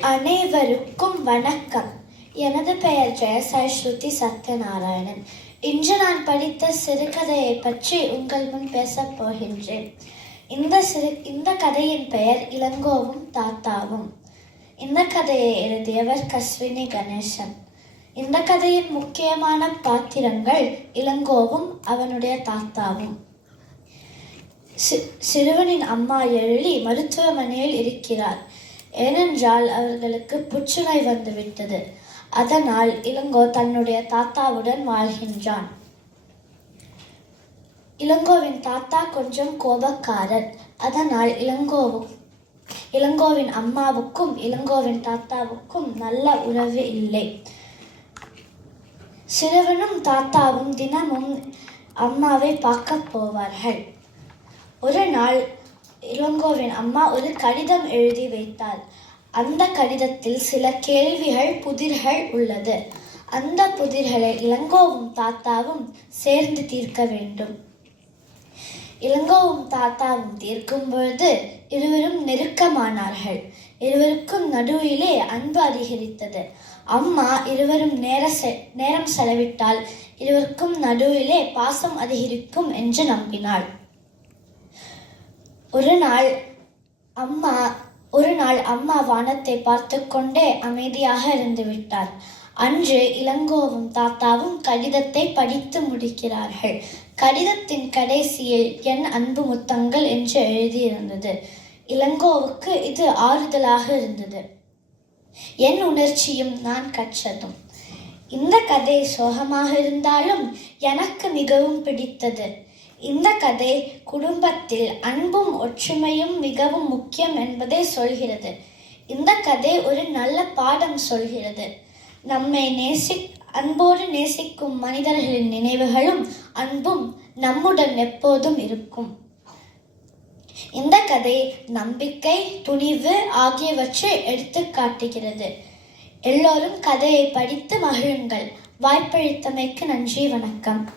அனைவருக்கும் வணக்கம். எனது பெயர் ஜெயசாய் ஸ்ருதி சத்யநாராயணன். இன்று நான் படித்த சிறுகதையை பற்றி உங்கள் முன் பேசப் போகின்றேன். இந்த சிறு இந்த கதையின் பெயர் இளங்கோவும் தாத்தாவும். இந்த கதையை எழுதியவர் கஸ்வினி கணேசன். இந்த கதையின் முக்கியமான பாத்திரங்கள் இளங்கோவும் அவனுடைய தாத்தாவும். சிறுவனின் அம்மா எழுதி மருத்துவமனையில் இருக்கிறார். ஏனென்றால் அவர்களுக்கு புற்றுநோய் வந்துவிட்டது. அதனால் இளங்கோ தன்னுடைய தாத்தாவுடன் வாழ்கின்றான். இளங்கோவின் தாத்தா கொஞ்சம் கோபக்காரர். அதனால் இளங்கோவும் இளங்கோவின் அம்மாவுக்கும் இளங்கோவின் தாத்தாவுக்கும் நல்ல உறவு இல்லை. சிறுவனும் தாத்தாவும் தினமும் அம்மாவை பார்க்க போவார்கள். ஒரு நாள் இளங்கோவின் அம்மா ஒரு கடிதம் எழுதி வைத்தாள். அந்த கடிதத்தில் சில கேள்விகள் புதிர்கள் உள்ளது. அந்த புதிர்களை இளங்கோவும் தாத்தாவும் சேர்ந்து தீர்க்க வேண்டும். இளங்கோவும் தாத்தாவும் தீர்க்கும் பொழுது இருவரும் நெருக்கமானார்கள். இருவருக்கும் நடுவிலே அன்பு அதிகரித்தது. அம்மா இருவரும் நேர செ- நேரம் செலவிட்டால் இருவருக்கும் நடுவிலே பாசம் அதிகரிக்கும் என்று நம்பினாள். ஒரு நாள் அம்மா ஒரு நாள் அம்மா வானத்தை பார்த்து கொண்டே அமைதியாக இருந்து விட்டார். அன்று இளங்கோவும் தாத்தாவும் கடிதத்தை படித்து முடிக்கிறார்கள். கடிதத்தின் கடைசியில் என் அன்பு முத்தங்கள் என்று எழுதியிருந்தது. இளங்கோவுக்கு இது ஆறுதலாக இருந்தது. என் உணர்ச்சியும் நான் கற்றதும். இந்த கதை சோகமாக இருந்தாலும் எனக்கு மிகவும் பிடித்தது. இந்த கதை குடும்பத்தில் அன்பும் ஒற்றுமையும் மிகவும் முக்கியம் என்பதை சொல்கிறது. இந்த கதை ஒரு நல்ல பாடம் சொல்கிறது. நம்மை நேசி அன்போடு நேசிக்கும் மனிதர்களின் நினைவுகளும் அன்பும் நம்முடன் எப்போதும் இருக்கும். இந்த கதை நம்பிக்கை துணிவு ஆகியவற்றை எடுத்து காட்டுகிறது. எல்லோரும் கதையை படித்து மகிழுங்கள். வாய்ப்பளித்தமைக்கு நன்றி வணக்கம்.